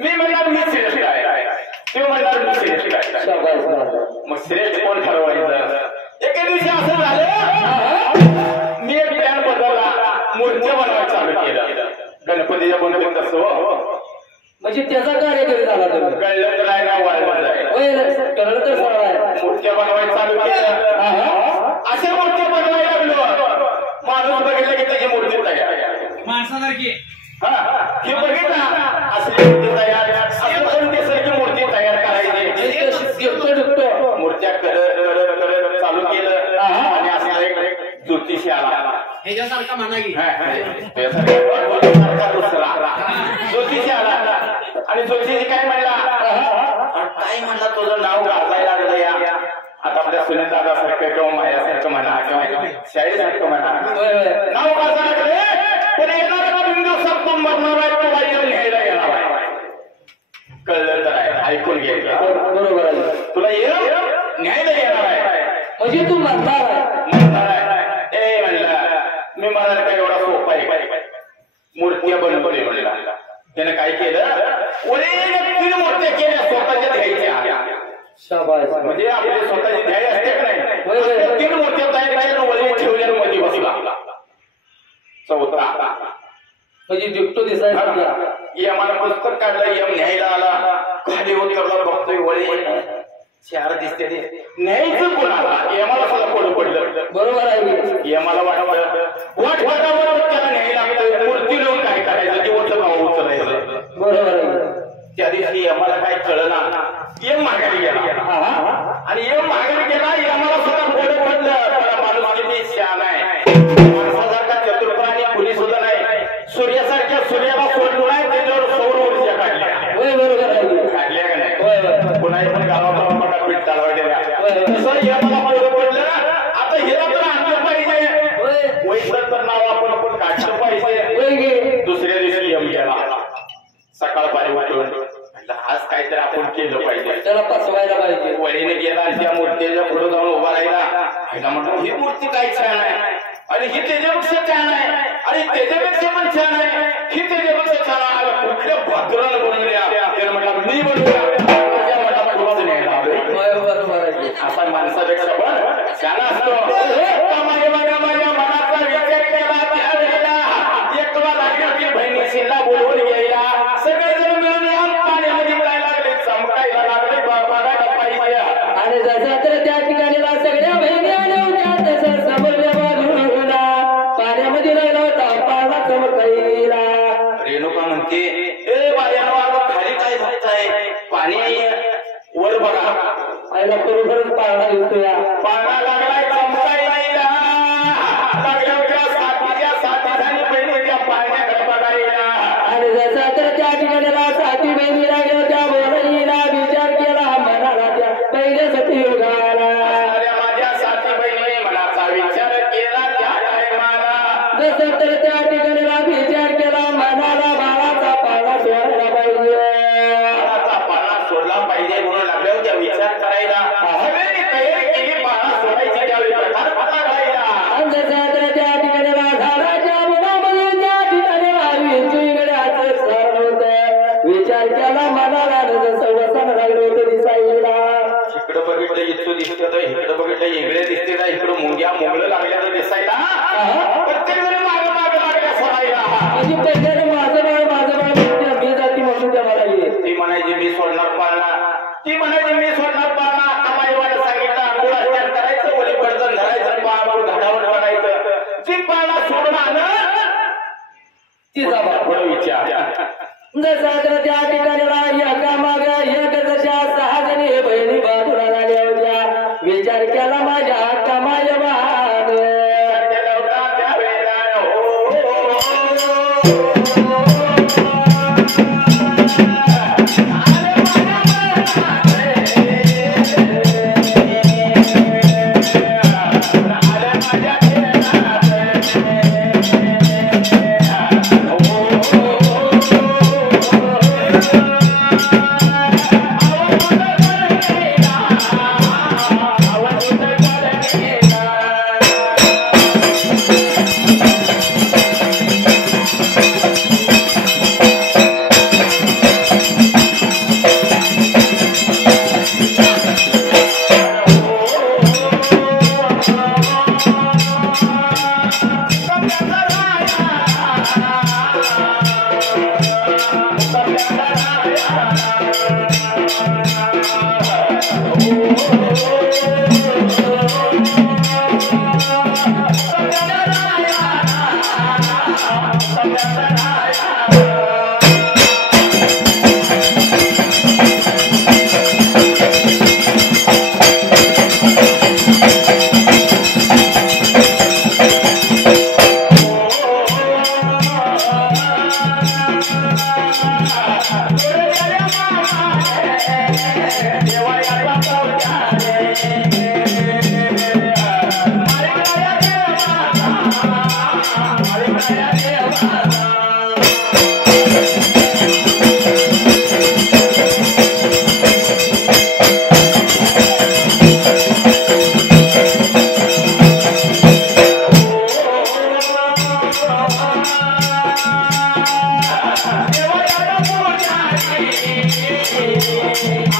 मी म्हणणार मी श्रेष्ठ आहे, ते म्हणणार मी श्रेष्ठ आहे. मग श्रेष्ठ कोण ठरवायचं? एके दिवशी असं झालं, मी एक प्लॅन बदलला, मूर्त्या बनवायला चालू केलं. गणपतीच्या बनवत तसं म्हणजे त्याचा कार्यकरी झाला तुम्ही. कळलं तर नाही ना वाढवायला कळलं तर सरळ आहे. मूर्त्या बनवायला चालू केलं. अशा मूर्त्या बनवायला लागलो. माणूस बघितलं की त्याची मूर्ती तयार माणसासारखी. हे बघितलं असली मूर्ती तयार, असं पण दिसेल की मूर्ती तयार करायची. मूर्त्या करत चालू केलं आणि असं एक ज्योतिषी आला. ह्याच्यासारखा म्हणा की ज्योतिषी आला आणि ज्योतिषी काय म्हणला, काय म्हणला तुझं नाव गाजायला लागलं या. आता आपल्या सुनील दादासारखं किंवा मायासारखं म्हणा किंवा शाळेसारखं म्हणा, नाव गाजायला लागले. पण येणारा 3 दिवसात तू मरणार आहे, तुला येऊन घ्यायला येणार आहे. कळलं तर आहे, ऐकून घ्यायचं. बरोबर आहे. तुला येऊन न्यायला येणार आहे म्हणजे तू म्हणणार आहे. ए म्हणला मी म्हणाला काय एवढा सोपा आहे, मूर्त्या बनवते म्हणला. त्याने काय केलं, 3 मूर्त्या केल्या स्वतःच्या घ्यायच्या. म्हणजे आपले स्वतःची ध्याय असते का नाही, 3 मूर्त्या तयार केल्या, वळी ठेवल्या, मध्ये बसला. चौथा म्हणजे दिसतो दिसायला. यमाला पुस्तक काढलं, यम न्यायला आला, खाली उतरला, बघतोय वळी 4 दिसते. न्यायचं कोणाला, यमाला सुद्धा कोण पडलं. बरोबर आहे. यमाला वाटावर त्याला न्यायला लागतं. मूर्ती लोक काय करायचं, जीवनचं भाव उचलायचं. बरोबर आहे. त्या दिवशी यमाला काय कळना, यम माघारी गेला आणि यम माघारी गेला. यमाला सुद्धा कोण पडलं. माणूस किती शहाण आहे, माणसासारखा चतुर आणि कुणी सुद्धा नाही. सूर्यासारख्या सूर्याला सोडलं नाही, त्याच्यावर सौर ऊर्जा काढल्या. काढल्या का नाही, पुन्हा पण गावाला पीठ चालवायला तसं यमाला पडलं. आता हिला तर आणलं पाहिजे, वैसर तर नाव आपण काढलं पाहिजे. दुसऱ्या दिवशी यम गेला. सकाळ पाणी वाटून आज काहीतरी आपण केलं पाहिजे, त्याला पसवायला पाहिजे. वळीने गेला आणि त्या मूर्तीच्या पुढे जाऊन उभा राहिला. म्हटलं ही मूर्ती काय छान आहे, आणि ही त्याच्यापेक्षा छान आहे, आणि त्याच्यापेक्षा पण छान आहे, ही त्याच्यापेक्षा छान आहे. कुठल्या भाकराला बनवल्या, त्याला म्हटलं मी बनवल्या, माझ्या मठात रोज न्यायला. असा माणसापेक्षा पण छान असतो. माझ्या मनाचा विचार केला त्यावेळेला एकवा लागली बहिणीशीला बोलवून घ्यायला. सगळेजण मिळून या पाण्यामध्ये काय लागले, चमकायला लागले, बघायला पाहिजे. आणि जसं तर त्या ठिकाणीला सगळ्या बहिणी आल्या होत्या, तसं समोरच्या बाजूला पाण्यामध्ये राहिला होता, पाण्याला चमकायला. रेणुका म्हणते, ए बायानो, खाली काय बघताय, पाणी वर बघा. आईला खरोखरच पाळणा दिसतोय. पाळणा लागलाय चमकायला. लागल्या होत्या साथीच्या साथीधानी बहिणी त्या पाण्याकडे बघायला. आणि जसं तर त्या ठिकाणीला साथी बहिणी राहिल्या होत्या, बोलायला विचार केला मनाला त्या पहिल्या सतीयुगाला. माझ्या साथी बहिणी मनाचा विचार केला त्या टायमाला. जसं तर त्या ठिकाणीला विचार केला मनाला बाळाचा पाळणा सोडायला पाहिजे. बाळाचा पाळणा सोडला पाहिजे म्हणून लागल्या होत्या विचार करायला. सगळ्यांनी तयारी केली पाळणा सोडायची, त्यावेळी प्रकार पटायला. आणि जसं तर त्या ठिकाणीला झाडाच्या मुलामध्ये त्या ठिकाणीला विंचूगड्याचं सर होतं. विचार केला मनाला, जसं वसन लागलं होतं दिसायला. इकडं बघितलं इथं दिसत, इकडं बघितलं इकडे दिसते ना, इकडं मुंग्या मुंगळं लागल्याचं दिसायला. प्रत्येक जण मागं लागल्या सोडायला. म्हणजे पहिल्याने माझं बाळ मी जाती म्हणून त्या मला ती म्हणायची मी सोडणार पाळणा, ती म्हणायची मी सोडणार पाळणा. आम्हाला सांगितलं अंघोळ असल्यान करायचं, ओली पडतं धरायचं, पाळ घडावर करायचं. ती पाळणा सोडून आणत तिचा पुढे विचार. जसं तर त्या ठिकाणीला एका मागे एक जशा 6 जणी बहिणी बाजूला झाल्या होत्या. विचार केला माझ्या हक्का माझ्या बाण.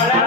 आला